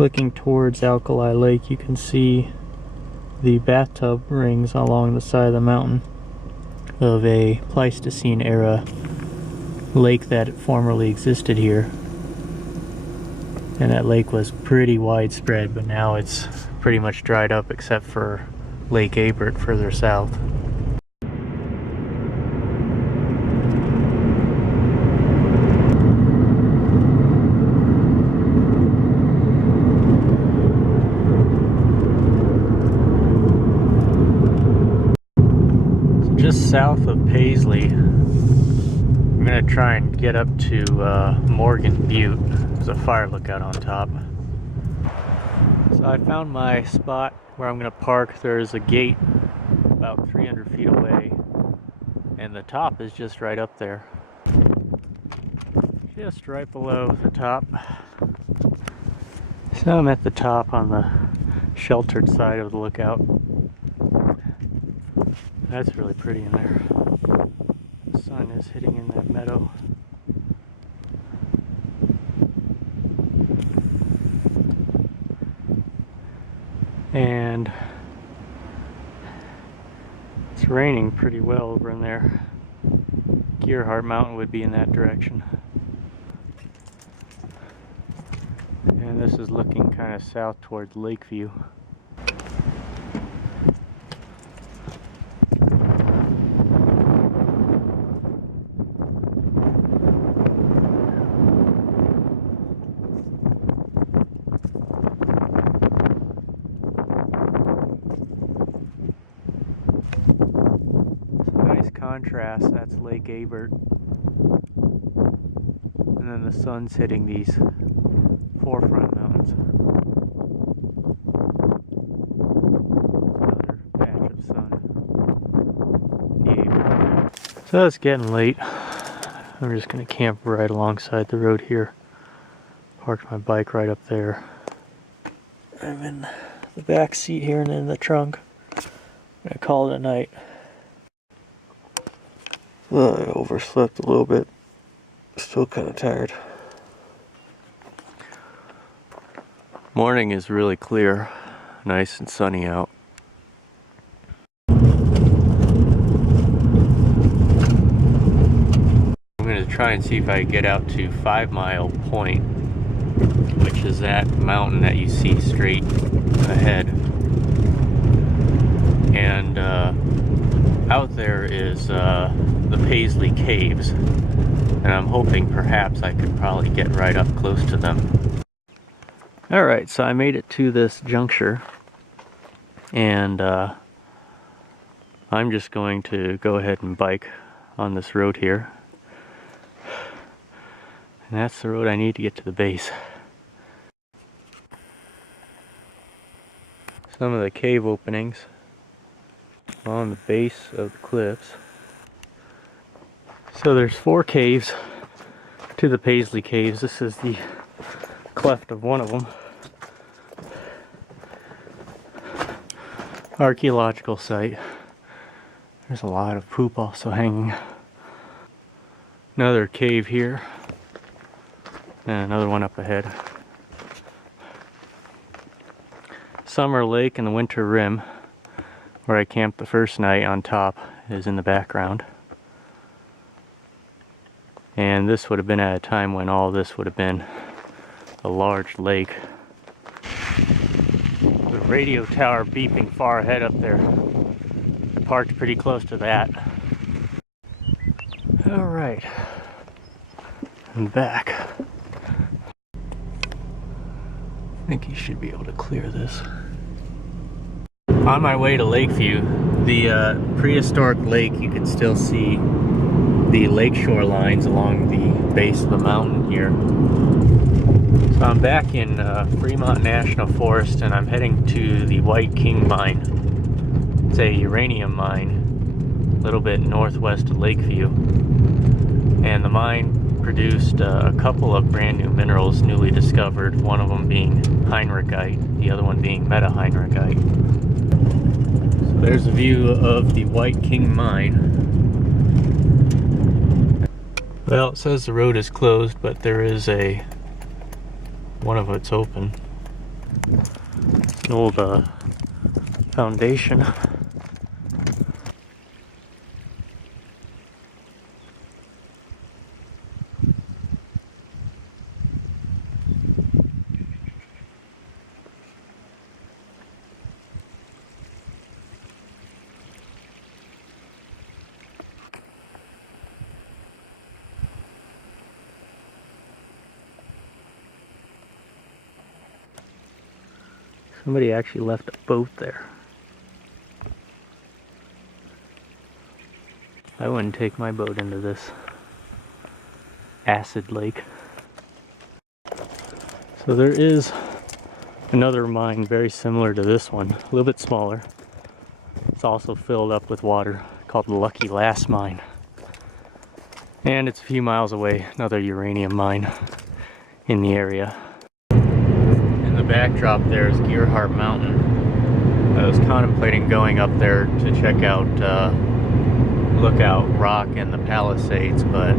Looking towards Alkali Lake, you can see the bathtub rings along the side of the mountain of a Pleistocene era lake that formerly existed here. And that lake was pretty widespread, but now it's pretty much dried up except for Lake Abert further south. So just south of Paisley, I'm gonna try and get up to Morgan Butte. There's a fire lookout on top. So I found my spot where I'm gonna park. There's a gate about 300 feet away, and the top is just right up there. Just right below the top. So I'm at the top on the sheltered side of the lookout. That's really pretty in there. The sun is hitting in that meadow. And it's raining pretty well over in there. Gearhart Mountain would be in that direction. And this is looking kind of south towards Lakeview. Contrast, that's Lake Abert, and then the sun's hitting these forefront mountains. Another patch of sun. The Abert. So it's getting late. I'm just going to camp right alongside the road here. Parked my bike right up there. I'm in the back seat here and in the trunk. I'm going to call it a night. Well, I overslept a little bit. Still kind of tired. Morning is really clear, nice and sunny out. I'm going to try and see if I can get out to 5 Mile Point, which is that mountain that you see straight ahead. And out there is the Paisley Caves, and I'm hoping perhaps I could probably get right up close to them. Alright, so I made it to this juncture, and I'm just going to go ahead and bike on this road here. And that's the road I need to get to the base. Some of the cave openings on the base of the cliffs. So there's 4 caves to the Paisley Caves. This is the cleft of one of them. Archaeological site. There's a lot of poop also hanging. Another cave here. And another one up ahead. Summer Lake and the Winter Rim, where I camped the first night on top, is in the background. And this would have been at a time when all this would have been a large lake. The radio tower beeping far ahead up there. I parked pretty close to that. Alright. I'm back. I think you should be able to clear this. On my way to Lakeview, the prehistoric lake, you can still see the lakeshore lines along the base of the mountain here. So I'm back in Fremont National Forest, and I'm heading to the White King Mine. It's a uranium mine a little bit northwest of Lakeview, and the mine produced a couple of brand new minerals newly discovered, one of them being heinrichite, the other one being metaheinrichite. So there's a view of the White King Mine. Well, it says the road is closed, but there is one of it's open. It's an old foundation. Somebody actually left a boat there. I wouldn't take my boat into this acid lake. So there is another mine very similar to this one, a little bit smaller. It's also filled up with water, called the Lucky Lass Mine. And it's a few miles away, another uranium mine in the area. In the backdrop there is Gearhart Mountain. I was contemplating going up there to check out Lookout Rock and the Palisades, but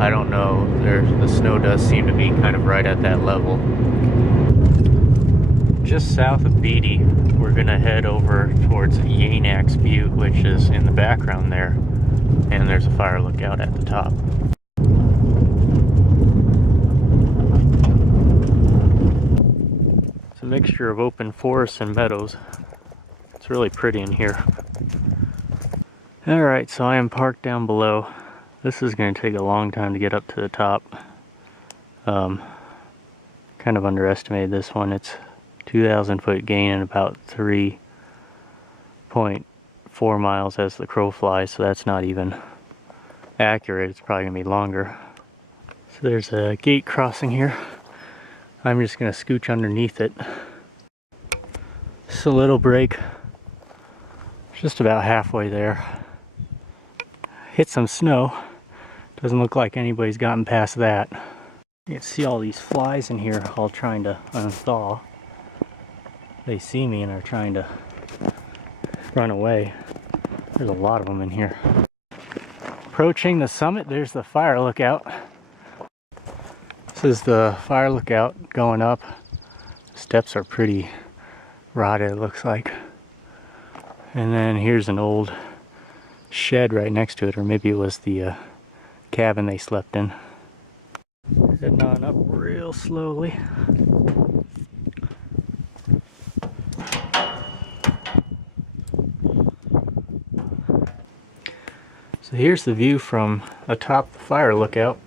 I don't know. The snow does seem to be kind of right at that level. Just south of Beatty, we're gonna head over towards Yanax Butte, which is in the background there, and there's a fire lookout at the top. It's a mixture of open forests and meadows. It's really pretty in here. Alright, so I am parked down below. This is going to take a long time to get up to the top. Kind of underestimated this one. It's 2,000 foot gain and about 3.4 miles as the crow flies, so that's not even accurate. It's probably going to be longer. So there's a gate crossing here. I'm just going to scooch underneath it. Just a little break. Just about halfway there. Hit some snow. Doesn't look like anybody's gotten past that. You can see all these flies in here all trying to unthaw. They see me and are trying to run away. There's a lot of them in here. Approaching the summit, there's the fire lookout. This is the fire lookout going up. Steps are pretty rotted, it looks like. And then here's an old shed right next to it, or maybe it was the cabin they slept in. Heading on up real slowly. So here's the view from atop the fire lookout.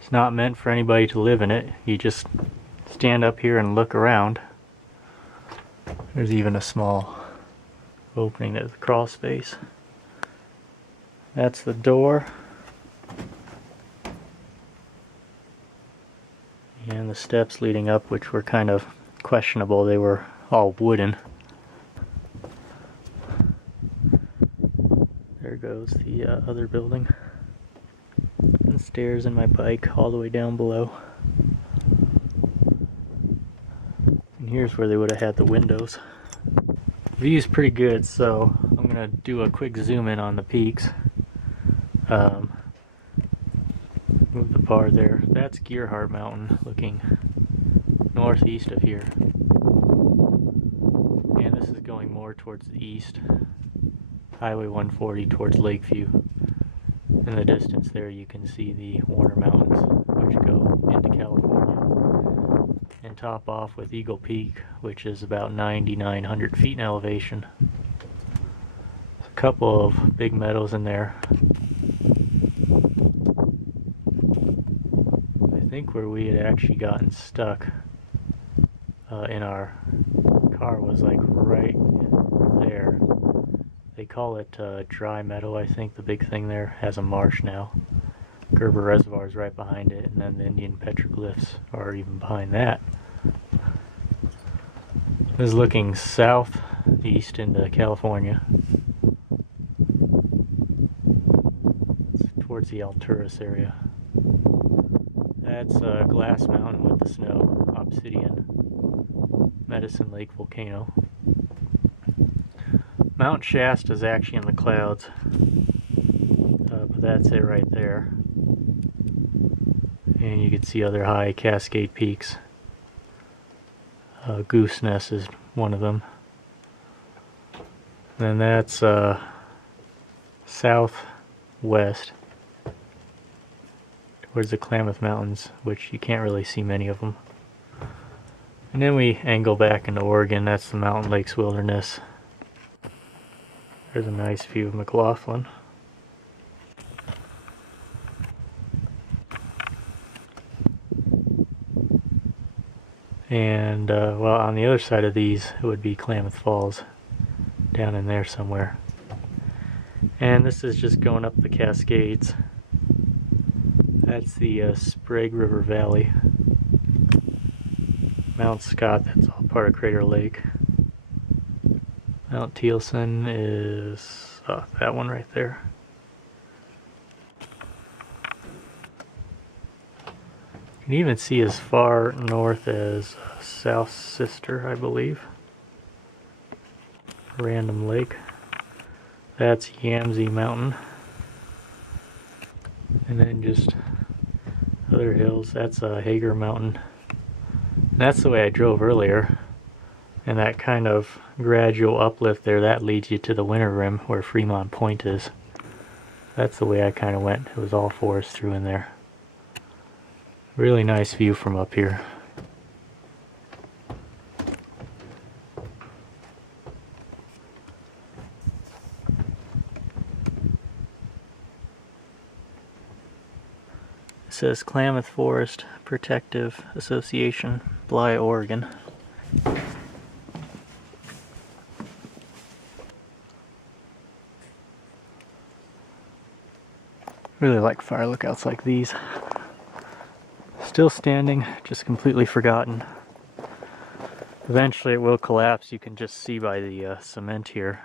It's not meant for anybody to live in it. You just stand up here and look around. There's even a small opening to the crawl space. That's the door. And the steps leading up, which were kind of questionable. They were all wooden. There goes the other building. And stairs and my bike all the way down below. And here's where they would have had the windows. The view's pretty good, so I'm gonna do a quick zoom in on the peaks. Move the bar there. That's Gearhart Mountain looking northeast of here. And this is going more towards the east. Highway 140 towards Lakeview. In the distance there you can see the Warner Mountains, which go into California. And top off with Eagle Peak, which is about 9,900 feet in elevation. There's a couple of big meadows in there. I think where we had actually gotten stuck in our car was like right there. They call it Dry Meadow, I think. The big thing there has a marsh now. Gerber Reservoir is right behind it, and then the Indian petroglyphs are even behind that. This is looking southeast into California. It's towards the Alturas area. That's Glass Mountain with the snow, Obsidian, Medicine Lake volcano. Mount Shasta is actually in the clouds, but that's it right there. And you can see other high Cascade peaks. Goose Nest is one of them. Then that's southwest towards the Klamath Mountains, which you can't really see many of them. And then we angle back into Oregon. That's the Mountain Lakes Wilderness. There's a nice view of McLaughlin. And well, on the other side of these it would be Klamath Falls, down in there somewhere. And this is just going up the Cascades. That's the Sprague River Valley. Mount Scott, that's all part of Crater Lake. Mount Thielsen is that one right there. You can even see as far north as South Sister, I believe. Random Lake. That's Yamsey Mountain. And then just other hills. That's Hager Mountain. And that's the way I drove earlier. And that kind of gradual uplift there, that leads you to the Winter Rim where Fremont Point is. That's the way I kind of went. It was all forest through in there. Really nice view from up here. It says Klamath Forest Protective Association, Bly, Oregon. Really like fire lookouts like these. Still standing, just completely forgotten. Eventually it will collapse. You can just see by the cement here.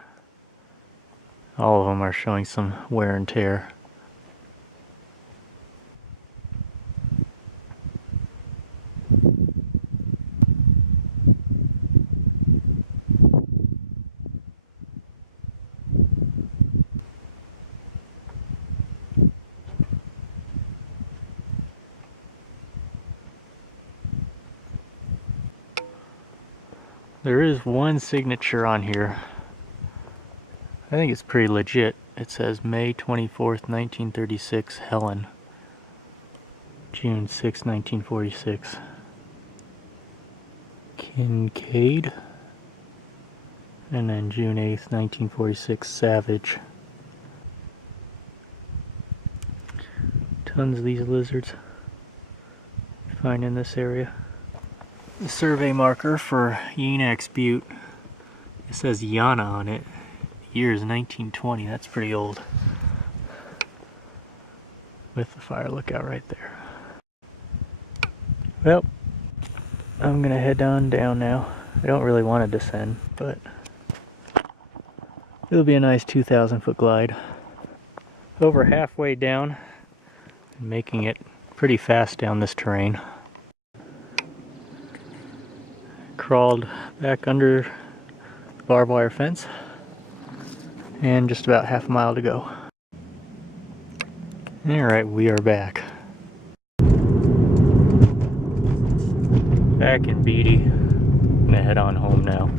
All of them are showing some wear and tear. There is one signature on here. I think it's pretty legit. It says May 24th, 1936, Helen. June 6, 1946. Kincaid. And then June 8th, 1946, Savage. Tons of these lizards find in this area. The survey marker for Yenax Butte, it says Yana on it. The year is 1920, that's pretty old. With the fire lookout right there. Well, I'm gonna head on down now. I don't really want to descend, but it'll be a nice 2,000 foot glide. Over halfway down, and making it pretty fast down this terrain. Crawled back under the barbed wire fence, and just about half a mile to go. Alright, we are back. Back in Beatty. I'm gonna head on home now.